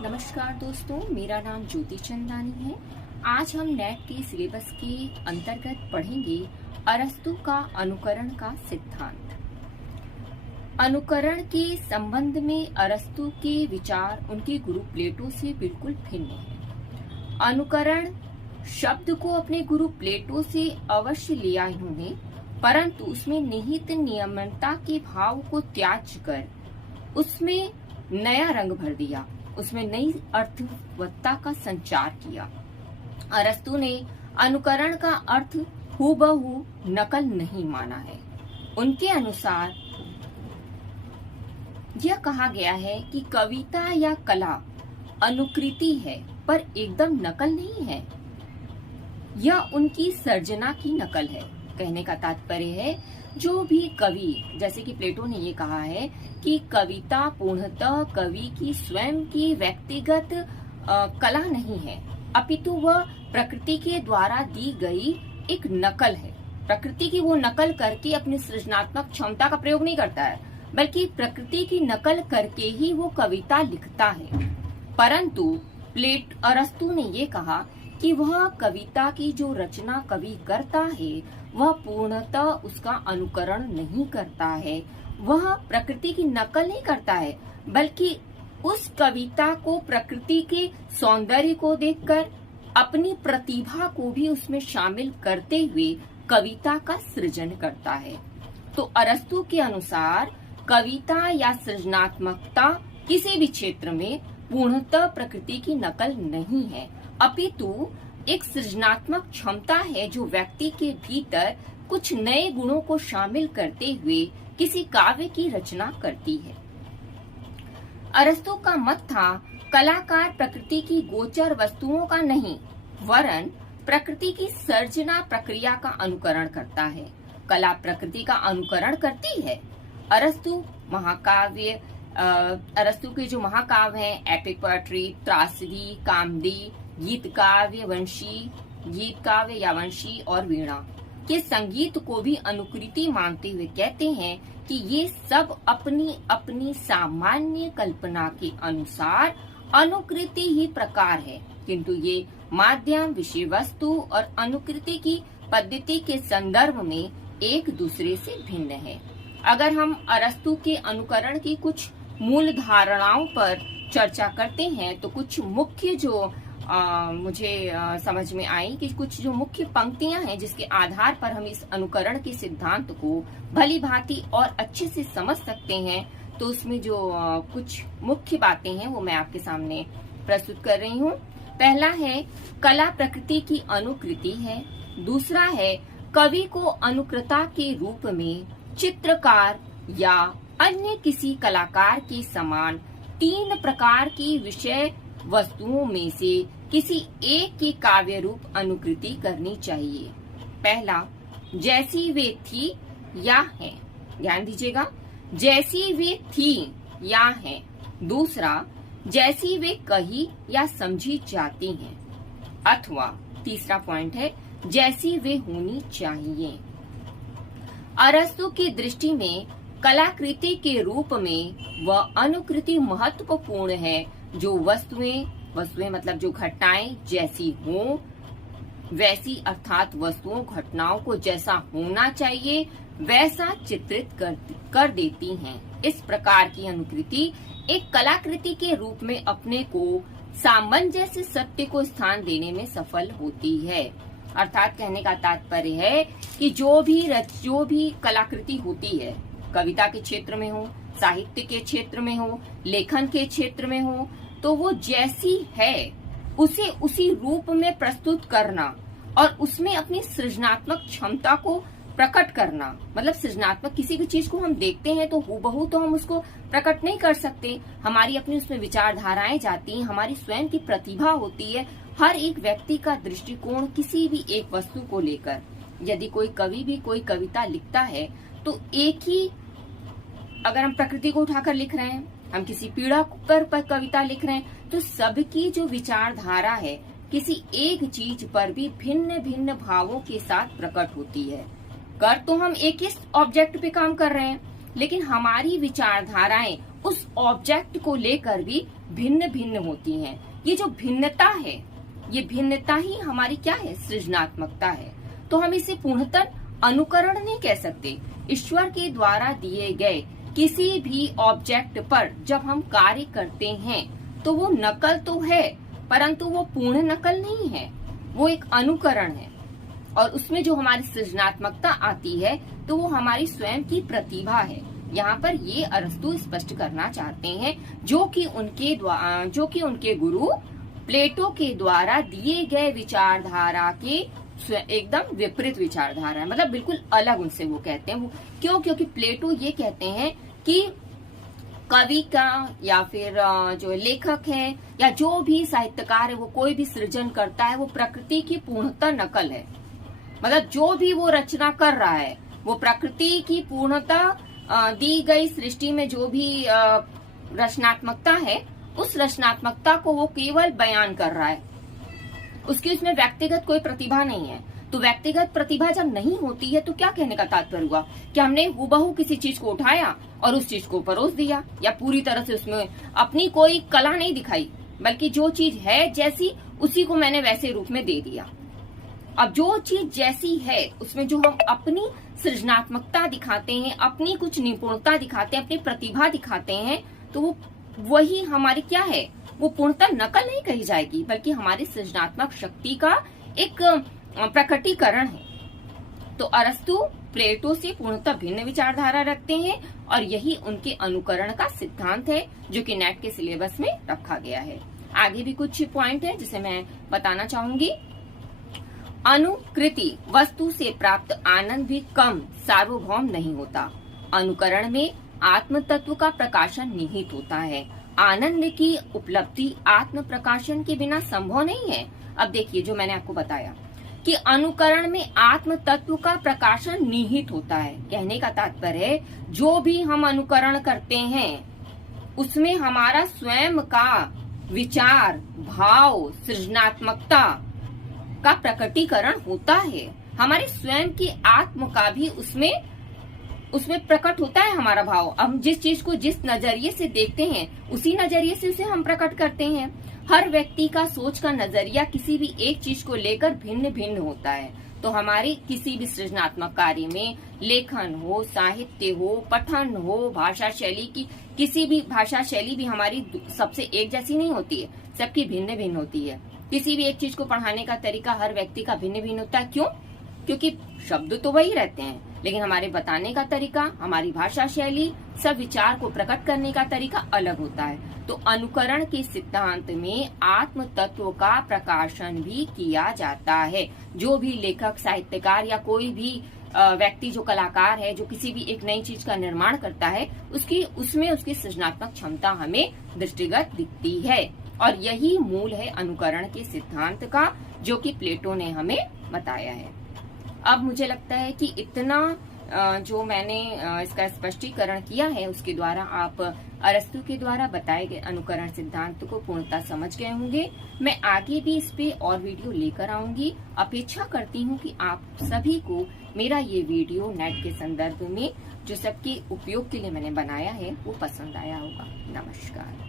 नमस्कार दोस्तों, मेरा नाम ज्योति चंदानी है। आज हम नेट के सिलेबस के अंतर्गत पढ़ेंगे अरस्तु का अनुकरण का सिद्धांत। अनुकरण के संबंध में अरस्तु के विचार उनके गुरु प्लेटो से बिल्कुल भिन्न है। अनुकरण शब्द को अपने गुरु प्लेटो से अवश्य लिया इन्होंने, परंतु उसमें निहित नियमनता के भाव को त्याज कर उसमें नया रंग भर दिया, उसमें नई अर्थवत्ता का संचार किया। अरस्तु ने अनुकरण का अर्थ हूबहू नकल नहीं माना है। उनके अनुसार यह कहा गया है कि कविता या कला अनुकृति है, पर एकदम नकल नहीं है। यह उनकी सर्जना की नकल है। कहने का तात्पर्य है, जो भी कवि, जैसे कि प्लेटो ने ये कहा है कि कविता पूर्णतः कवि की स्वयं की व्यक्तिगत कला नहीं है, अपितु वह प्रकृति के द्वारा दी गई एक नकल है। प्रकृति की वो नकल करके अपनी सृजनात्मक क्षमता का प्रयोग नहीं करता है, बल्कि प्रकृति की नकल करके ही वो कविता लिखता है। परंतु अरस्तु ने ये कहा कि वह कविता की जो रचना कवि करता है वह पूर्णतः उसका अनुकरण नहीं करता है, वह प्रकृति की नकल नहीं करता है, बल्कि उस कविता को प्रकृति के सौंदर्य को देखकर अपनी प्रतिभा को भी उसमें शामिल करते हुए कविता का सृजन करता है। तो अरस्तु के अनुसार कविता या सृजनात्मकता किसी भी क्षेत्र में पूर्णतः प्रकृति की नकल नहीं है, अपितु एक सृजनात्मक क्षमता है जो व्यक्ति के भीतर कुछ नए गुणों को शामिल करते हुए किसी काव्य की रचना करती है। अरस्तु का मत था, कलाकार प्रकृति की गोचर वस्तुओं का नहीं, वरन प्रकृति की सर्जना प्रक्रिया का अनुकरण करता है। कला प्रकृति का अनुकरण करती है। अरस्तु के जो महाकाव्य हैं, एपिक पोएट्री, त्रासदी, कामदी, गीत काव्य या वंशी और वीणा के संगीत को भी अनुकृति मानते हुए कहते हैं कि ये सब अपनी अपनी सामान्य कल्पना के अनुसार अनुकृति ही प्रकार है, किंतु ये माध्यम, विषय वस्तु और अनुकृति की पद्धति के संदर्भ में एक दूसरे से भिन्न है। अगर हम अरस्तु के अनुकरण की कुछ मूल धारणाओं पर चर्चा करते हैं तो कुछ मुख्य जो मुझे समझ में आई कि कुछ जो मुख्य पंक्तियां हैं जिसके आधार पर हम इस अनुकरण के सिद्धांत को भली भांति और अच्छे से समझ सकते हैं, तो उसमें जो कुछ मुख्य बातें हैं वो मैं आपके सामने प्रस्तुत कर रही हूँ। पहला है, कला प्रकृति की अनुकृति है। दूसरा है, कवि को अनुकृता के रूप में चित्रकार या अन्य किसी कलाकार के समान 3 प्रकार की विषय वस्तुओं में से किसी एक की काव्य रूप अनुकृति करनी चाहिए। पहला, जैसी वे थी या हैं, ध्यान दीजिएगा, जैसी वे थी या हैं। दूसरा, जैसी वे कही या समझी जाती हैं, अथवा तीसरा पॉइंट है, जैसी वे होनी चाहिए। अरस्तु की दृष्टि में कलाकृति के रूप में वह अनुकृति महत्वपूर्ण है जो वस्तुएं मतलब जो घटनाएं जैसी हों वैसी, अर्थात वस्तुओं घटनाओं को जैसा होना चाहिए वैसा चित्रित कर देती हैं। इस प्रकार की अनुकृति एक कलाकृति के रूप में अपने को सामंजस्य सत्य को स्थान देने में सफल होती है। अर्थात कहने का तात्पर्य है कि जो भी कलाकृति होती है, कविता के क्षेत्र में हो, साहित्य के क्षेत्र में हो, लेखन के क्षेत्र में हो, तो वो जैसी है उसे उसी रूप में प्रस्तुत करना और उसमें अपनी सृजनात्मक क्षमता को प्रकट करना। मतलब सृजनात्मक किसी भी चीज को हम देखते हैं तो हूबहू तो हम उसको प्रकट नहीं कर सकते, हमारी अपनी उसमें विचारधाराएं जाती हैं, हमारी स्वयं की प्रतिभा होती है। हर एक व्यक्ति का दृष्टिकोण किसी भी एक वस्तु को लेकर, यदि कोई कवि भी कोई कविता लिखता है तो एक ही, अगर हम प्रकृति को उठाकर लिख रहे हैं, हम किसी पीड़ा पर कविता लिख रहे हैं, तो सबकी जो विचारधारा है किसी एक चीज पर भी भिन्न भिन्न भावों के साथ प्रकट होती है। कर तो हम एक ही ऑब्जेक्ट पे काम कर रहे हैं, लेकिन हमारी विचारधाराएं उस ऑब्जेक्ट को लेकर भी भिन्न भिन्न होती हैं। ये जो भिन्नता है, ये भिन्नता ही हमारी क्या है, सृजनात्मकता है। तो हम इसे पूर्णतः अनुकरण नहीं कह सकते। ईश्वर के द्वारा दिए गए किसी भी ऑब्जेक्ट पर जब हम कार्य करते हैं तो वो नकल तो है, परंतु वो पूर्ण नकल नहीं है, वो एक अनुकरण है। और उसमें जो हमारी सृजनात्मकता आती है तो वो हमारी स्वयं की प्रतिभा है। यहाँ पर ये अरस्तु स्पष्ट करना चाहते हैं, जो कि उनके गुरु प्लेटो के द्वारा दिए गए विचारधारा के एकदम विपरीत विचारधारा है, मतलब बिल्कुल अलग उनसे वो कहते हैं। वो क्यों? क्योंकि प्लेटो ये कहते हैं कि कवि का या फिर जो लेखक है या जो भी साहित्यकार है, वो कोई भी सृजन करता है वो प्रकृति की पूर्णतः नकल है। मतलब जो भी वो रचना कर रहा है वो प्रकृति की पूर्णतः दी गई सृष्टि में जो भी रचनात्मकता है, उस रचनात्मकता को वो केवल बयान कर रहा है, उसकी उसमें व्यक्तिगत कोई प्रतिभा नहीं है। तो व्यक्तिगत प्रतिभा जब नहीं होती है तो क्या कहने का तात्पर्य हुआ कि हमने हुबहू किसी चीज को उठाया और उस चीज को परोस दिया, या पूरी तरह से उसमें अपनी कोई कला नहीं दिखाई, बल्कि जो चीज है जैसी उसी को मैंने वैसे रूप में दे दिया। अब जो चीज जैसी है उसमें जो हम अपनी सृजनात्मकता दिखाते हैं, अपनी कुछ निपुणता दिखाते हैं, अपनी प्रतिभा दिखाते हैं, तो वो वही हमारी क्या है, वो पूर्णतः नकल नहीं कही जाएगी, बल्कि हमारी सृजनात्मक शक्ति का एक प्रकटीकरण है। तो अरस्तु प्लेटो से पूर्णतः भिन्न विचारधारा रखते हैं और यही उनके अनुकरण का सिद्धांत है, जो कि नेट के सिलेबस में रखा गया है। आगे भी कुछ पॉइंट है जिसे मैं बताना चाहूंगी। अनुकृति वस्तु से प्राप्त आनंद भी कम सार्वभौम नहीं होता। अनुकरण में आत्म तत्व का प्रकाशन निहित होता है। आनंद की उपलब्धि आत्म प्रकाशन के बिना संभव नहीं है। अब देखिए, जो मैंने आपको बताया कि अनुकरण में आत्म तत्व का प्रकाशन निहित होता है, कहने का तात्पर्य है जो भी हम अनुकरण करते हैं उसमें हमारा स्वयं का विचार, भाव, सृजनात्मकता का प्रकटीकरण होता है। हमारे स्वयं की आत्म का भी उसमें प्रकट होता है हमारा भाव। हम जिस चीज को जिस नजरिए से देखते हैं उसी नजरिए से उसे हम प्रकट करते हैं। हर व्यक्ति का सोच का नजरिया किसी भी एक चीज को लेकर भिन्न भिन्न होता है। तो हमारे किसी भी सृजनात्मक कार्य में, लेखन हो, साहित्य हो, पठन हो, भाषा शैली की किसी भी भाषा शैली भी हमारी सबसे एक जैसी नहीं होती है, सबकी भिन्न भिन्न होती है। किसी भी एक चीज को पढ़ाने का तरीका हर व्यक्ति का भिन्न भिन्न होता है। क्यों? क्योंकि शब्द तो वही रहते हैं, लेकिन हमारे बताने का तरीका, हमारी भाषा शैली, सब विचार को प्रकट करने का तरीका अलग होता है। तो अनुकरण के सिद्धांत में आत्म तत्व का प्रकाशन भी किया जाता है। जो भी लेखक, साहित्यकार या कोई भी व्यक्ति जो कलाकार है, जो किसी भी एक नई चीज का निर्माण करता है, उसमें उसकी सृजनात्मक क्षमता हमें दृष्टिगत दिखती है। और यही मूल है अनुकरण के सिद्धांत का, जो कि प्लेटो ने हमें बताया है। अब मुझे लगता है कि इतना जो मैंने इसका स्पष्टीकरण किया है उसके द्वारा आप अरस्तु के द्वारा बताए गए अनुकरण सिद्धांत को पूर्णतः समझ गए होंगे। मैं आगे भी इस पे और वीडियो लेकर आऊंगी। अपेक्षा करती हूँ कि आप सभी को मेरा ये वीडियो नेट के संदर्भ में जो सबके उपयोग के लिए मैंने बनाया है वो पसंद आया होगा। नमस्कार।